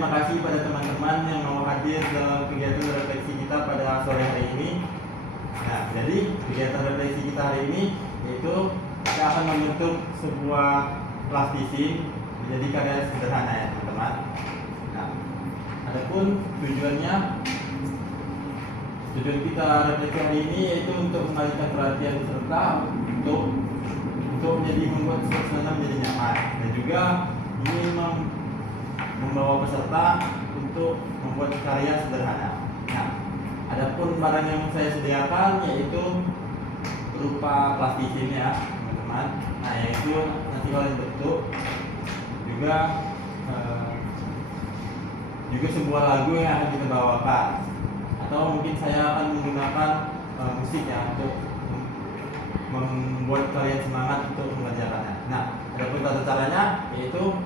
terima kasih pada teman-teman yang mau hadir dalam kegiatan refleksi kita pada sore hari ini. Nah, jadi kegiatan refleksi kita hari ini yaitu kita akan membentuk sebuah plastisin menjadi karya sederhana ya teman-teman. Nah, adapun tujuan kita refleksi hari ini yaitu untuk mengalihkan perhatian peserta untuk menjadi membuat suasana menjadi nyaman dan juga ingin membawa peserta untuk membuat karya sederhana. Nah, adapun barang yang saya sediakan yaitu berupa plastisin ya teman-teman. Nah, yaitu nanti kalian bentuk juga sebuah lagu yang akan kita bawakan, atau mungkin saya akan menggunakan musik ya untuk membuat kalian semangat untuk mengerjakannya. Nah, adapun tata caranya yaitu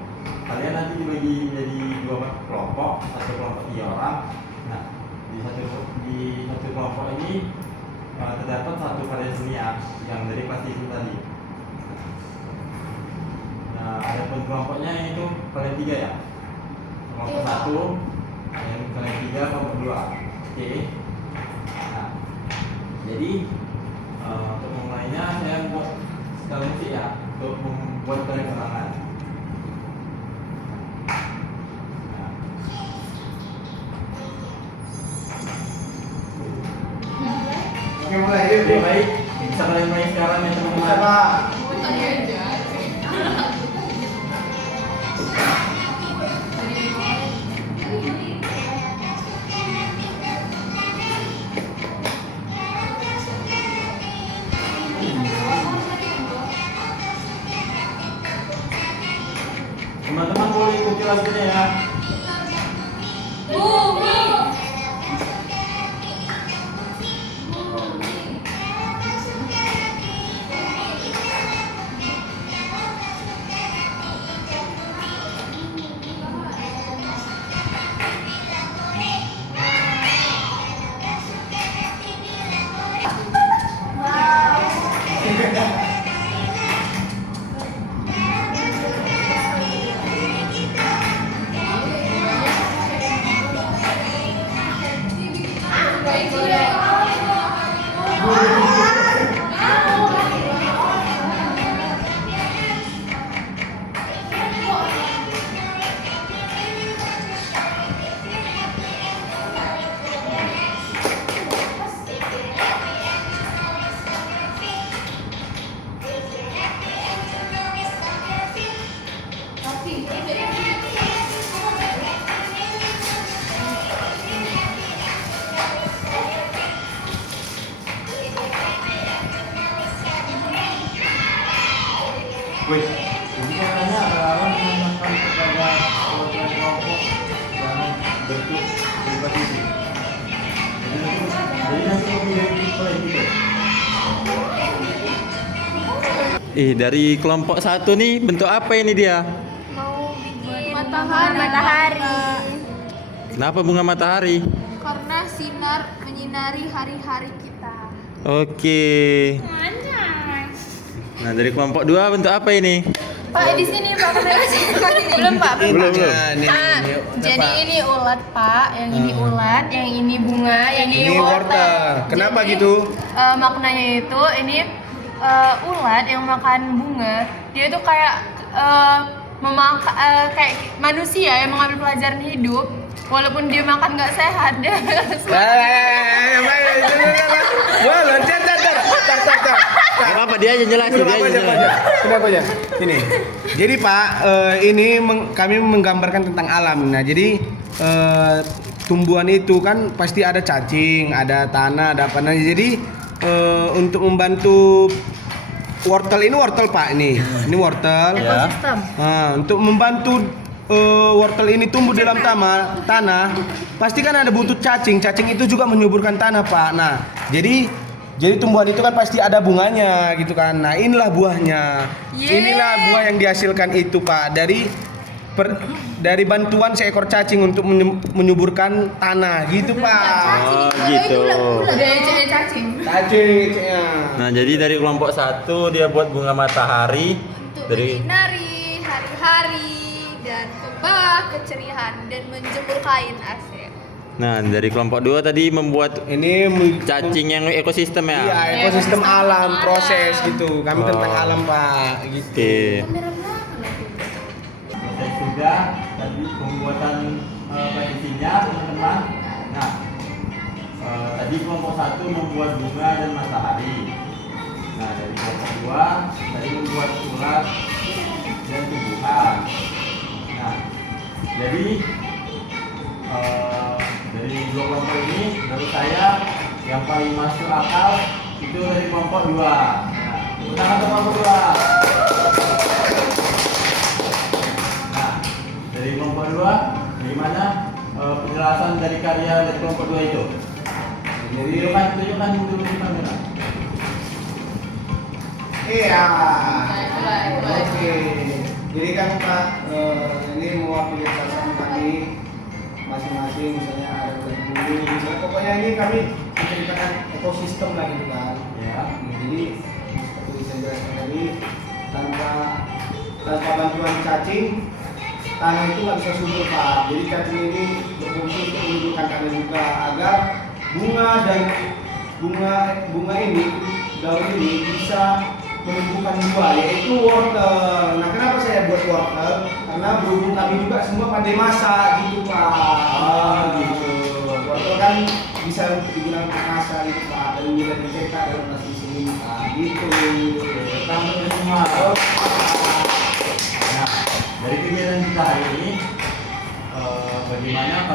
kalian nanti dibagi menjadi dua kelompok, satu kelompok 3 orang. Nah, di satu kelompok ini terdapat satu karya seni ya, yang dari plastisin tadi. Nah, adapun kelompoknya itu kalian 3 ya, kelompok 1, dan kalian 3, kelompok 2. Oke. Nah, jadi untuk memulainya saya buat sekali musik ya, untuk membuat kalian semangat. Oke, mulai yuk. Oke, baik, bisa kalian main sekarang ya teman-teman. Bisa, Pak. Teman-teman boleh ikuti lagunya ya. Wih, ini katanya adalah menanyakan kepada kelompok yang bentuk privasi. Jadi nanti pilih gitu. Dari kelompok 1 nih bentuk apa ini dia? Mau bikin matahari. Kenapa bunga matahari? karena sinar menyinari hari-hari kita. Oke. Nah, dari kelompok 2 bentuk apa ini? Pak, di sini Pak, kamera belum Pak. Belum. Jadi ini ulat Pak, yang ini ulat, yang ini bunga, yang ini wortel. Kenapa Jadi, gitu? Maknanya itu ini ulat yang makan bunga, dia itu kayak kayak manusia yang mengambil pelajaran hidup, walaupun dia makan nggak sehat dia. Wah, loncat. Apa dia aja jelasin Kenapa aja? Ini. Jadi Pak, ini kami menggambarkan tentang alam. Nah, jadi tumbuhan itu kan pasti ada cacing, ada tanah, ada apa. Nah, jadi untuk membantu wortel ini wortel Pak ini wortel. Ya. Nah, untuk membantu wortel ini tumbuh di dalam tanah, pasti kan ada butuh cacing. Cacing itu juga menyuburkan tanah Pak. Nah, jadi tumbuhan itu kan pasti ada bunganya gitu kan. Nah, inilah buahnya. Inilah buah yang dihasilkan itu Pak dari bantuan seekor cacing untuk menyuburkan tanah gitu Pak. Oh, gitu. Dari cacing. Cacing. Nah, jadi dari kelompok 1 dia buat bunga matahari. Untuk Dari menyinari hari-hari dan menambah keceriaan dan menjemur kain asik. Nah, dari kelompok 2 tadi membuat Ini cacing yang ekosistem ya. Iya, ekosistem alam, proses gitu. Kami tentang alam, Pak, gitu. Oke. Kamera belakang aku. Selesai sudah tadi pembuatan petisinya teman-teman. Nah, tadi kelompok 1 membuat bunga dan matahari. Nah, dari kelompok 2 tadi membuat ulat dan tumbuhan. Nah, jadi dari dua kelompok ini menurut saya yang paling masuk akal itu dari kelompok 2. Nah, tangan ke kelompok 2. Nah, dari kelompok 2 bagaimana penjelasan dari karya dari kelompok 2 itu? Jadi tunjukkan dulu di kamera. Iya. Mulai. Oke. Jadi kan Pak, ini mewakili perasaan kami masing-masing, misalnya ada bulu, misalnya pokoknya ini kami menceritakan ekosistem lah gitu kan. Ya. Jadi seperti saya jelaskan tadi, tanpa bantuan cacing, tanah itu nggak bisa subur, Pak. Jadi cacing ini berfungsi untuk menunjukkan tanah juga agar bunga ini, daun ini bisa menumbuhkan buah, yaitu wortel. Nah, kenapa saya buat wortel? Karena berhubung kami juga semua pandai masak gitu, Pak. Gitu. Wortel kan bisa digunakan untuk masak gitu, Pak. Dan bisa dicetak dalam nasi sini, Pak. Gitu. Tampilnya semua. Nah, dari kegiatan kita hari ini, bagaimana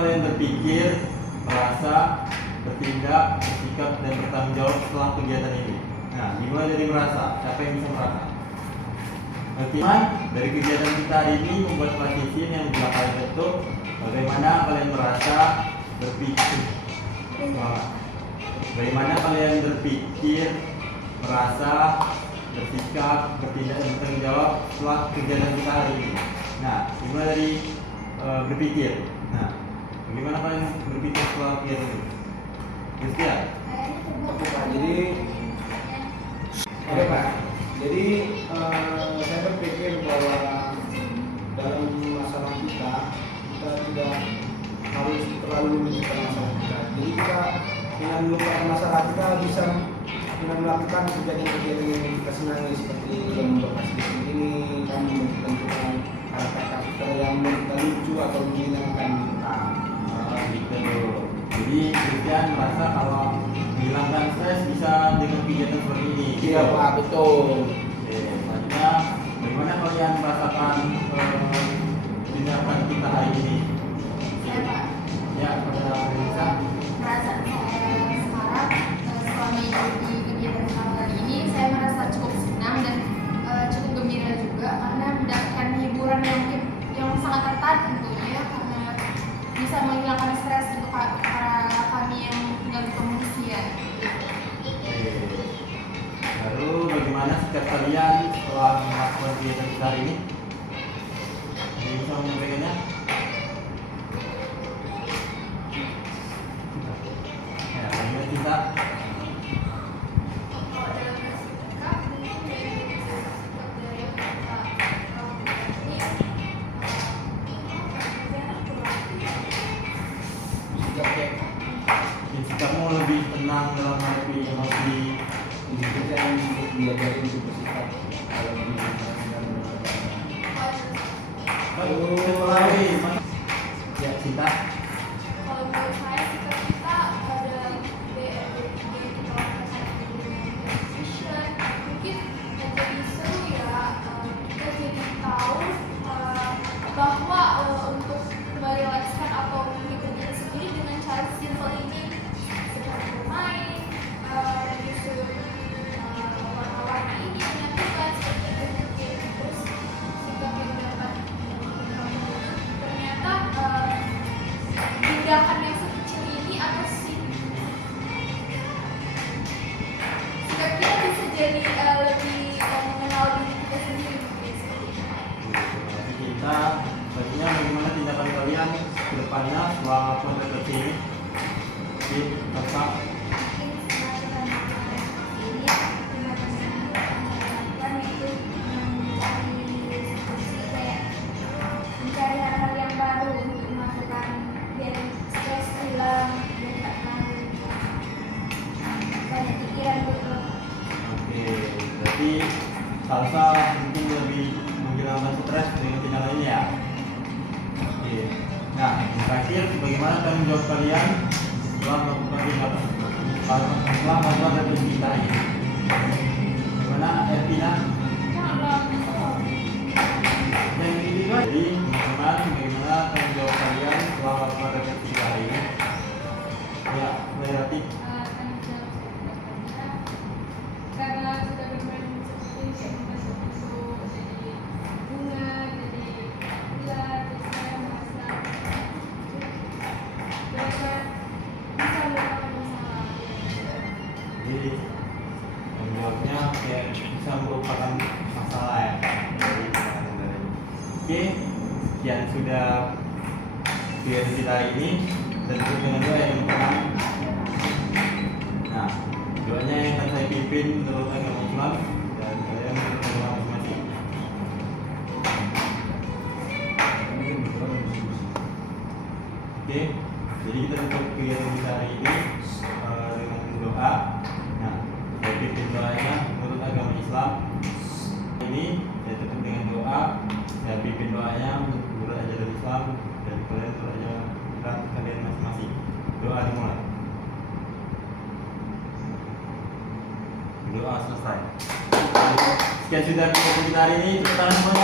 kalian berpikir, merasa, bertindak, bersikap, dan bertanggung jawab setelah kegiatan ini. Nah, dimulai dari merasa. Siapa yang bisa merasa? Teman, dari kegiatan kita hari ini membuat praktisi yang telah kalian bentuk. Bagaimana kalian merasa, berpikir, bagaimana kalian berpikir, merasa, bersikap, bertindak, dan bertanggung jawab setelah kegiatan kita hari ini. Nah, dimulai dari berpikir. Nah, bagaimana kalian berpikir setelah kegiatan ini? Christian? Oke, Pak. Jadi saya berpikir bahwa dalam masalah kita tidak harus terlalu memikirkan masalah kita. Jadi kita dengan melupakan masalah kita bisa dengan melakukan kegiatan-kegiatan yang kita senangi seperti yang membuat ini, kami menentukan karakter yang kita lucu atau menyenangkan kita. Gitu. Jadi Christian merasa kalau menghilangkan stres bisa dengan kegiatan seperti ini. Iya, Pak, betul. Oke, selanjutnya bagaimana kalian merasakan tindakan kita hari ini? Saya Pak, Ya, pada Melissa. perasaan saya sekarang setelah mengikuti kegiatan selama kali ini, saya merasa cukup senang dan cukup gembira juga karena mendapatkan hiburan yang sangat ketat tentunya karena bisa menghilangkan stres untuk para kami yang tinggal di pengungsian. Oke. Lalu bagaimana sikap kalian setelah melakukan kegiatan kita hari ini? Ada yang bisa menyampaikannya? Ya, bagaimana kita? Kalau dalam bersikap mungkin dari sikap dari kita ini Sikapmu lebih tenang dalam menghadapi emosi. Ini kita yang belajar untuk bersikap lebih Lalu melalui ya cinta. kalau menurut saya sikap kita pada BRBD kita lakukan decision mungkin jadi seru ya, kita jadi tahu bahwa untuk merealisasikan atau mengikuti sendiri dengan cara simple ini seperti bermain, menyusun warna-warna ini menyatukan seperti itu. Terus sikap yang dapat ternyata tindakan yang sekecil ini atau sikap kita bisa jadi lebih mengenal diri kita sendiri mungkin seperti itu. Kita selanjutnya bagaimana tindakan kalian ke depannya setelah kontak ini? Di tetap Mungkin setelah kita melakukan ini tindakan yang kita lakukan itu mencari Iya betul. Oke, berarti salsa mungkin lebih menghilangkan stres dengan tindakan ini ya. Oke. Nah, yang terakhir, bagaimana tanggung jawab kalian setelah melakukan tindakan setelah melakukan revisi kita ini? Bagaimana Ervina? Yang ini juga, jadi teman-teman, bagaimana tanggung jawab kalian setelah melakukan revisi kita ini? Ya, relatif. Tanggung jawab saya karena sudah bermain seperti kayak masuk jadi bunga, jadi ular, jadi saya merasa dapat bisa melupakan masalah. Jadi tanggung jawabnya kayak bisa merupakan masalah ya. Oke, sekian sudah video kita ini dan tutup dengan doa yang pertama. Nah, doanya yang akan saya pimpin menurut agama Islam dan kalian menurut agama masing-masing. Oke, jadi kita tutup kegiatan kita hari ini dengan doa. Nah, saya pimpin doanya menurut agama Islam. Ini saya tutup dengan doa. Saya pimpin doanya menurut ajaran Islam dan kalian menurut ajaran kalian masing-masing. Doa dimulai. Doa selesai. Sekian sudah video kita hari ini. Tepuk tangan semuanya.